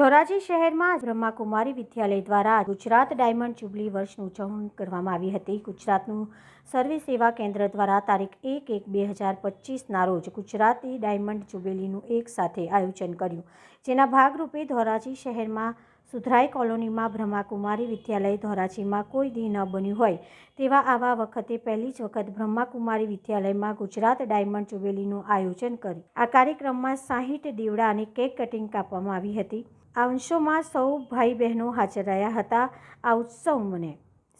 ધોરાજી શહેરમાં બ્રહ્માકુમારી વિદ્યાલય દ્વારા Gujarat diamond jubilee વર્ષની ઉજવણી કરવામાં આવી હતી। ગુજરાતનું સર્વિસ સેવા કેન્દ્ર દ્વારા તારીખ 1/1/2025ના રોજ ગુજરાતી ડાયમંડ જ્યુબલીનું એક સાથે આયોજન કર્યું, જેના ભાગરૂપે ધોરાજી શહેરમાં સુધરાઈ કોલોનીમાં બ્રહ્માકુમારી વિદ્યાલય ધોરાજીમાં કોઈ દી ન બન્યું હોય તેવા આવા વખતે પહેલી જ વખત બ્રહ્માકુમારી વિદ્યાલયમાં ગુજરાત ડાયમંડ જ્યુબલીનું આયોજન કરી આ કાર્યક્રમમાં 60 દીવડા અને કેક કટિંગ કાપવામાં આવી હતી। આ અંશોમાં સૌ ભાઈ બહેનો હાજર રહ્યા હતા। આ ઉત્સવને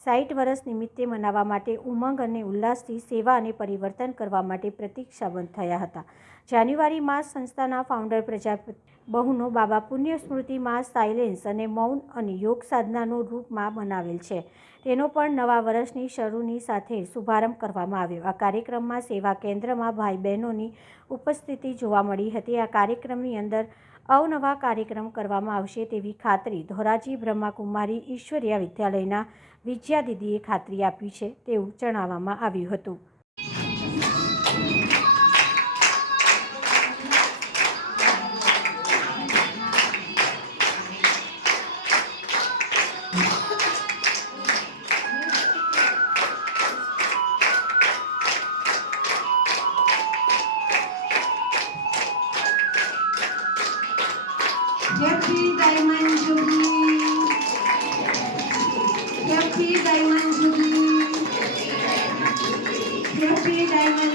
60 વર્ષ નિમિત્તે મનાવવા માટે ઉમંગ અને ઉલ્લાસથી સેવા અને પરિવર્તન કરવા માટે પ્રતિક્ષાબંધ થયા હતા। જાન્યુઆરી માસ સંસ્થાના ફાઉન્ડર પ્રજાપતિ બહુનો બાબા પુણ્ય સ્મૃતિ માસ સાયલેન્સ અને મૌન અને યોગ સાધનાનો રૂપમાં બનાવેલ છે, તેનો પણ નવા વર્ષની શરૂની સાથે શુભારંભ કરવામાં આવ્યો। આ કાર્યક્રમમાં સેવા કેન્દ્રમાં ભાઈ બહેનોની ઉપસ્થિતિ જોવા મળી હતી। આ કાર્યક્રમની અંદર અવનવા કાર્યક્રમ કરવામાં આવશે તેવી ખાતરી ધોરાજી બ્રહ્માકુમારી ઈશ્વરીય વિદ્યાલયના વિજયા દીદીએ ખાતરી આપી છે તેવું જણાવવામાં આવ્યું હતું। Happy Diamond Jubilee! Happy Diamond Jubilee! Happy Diamond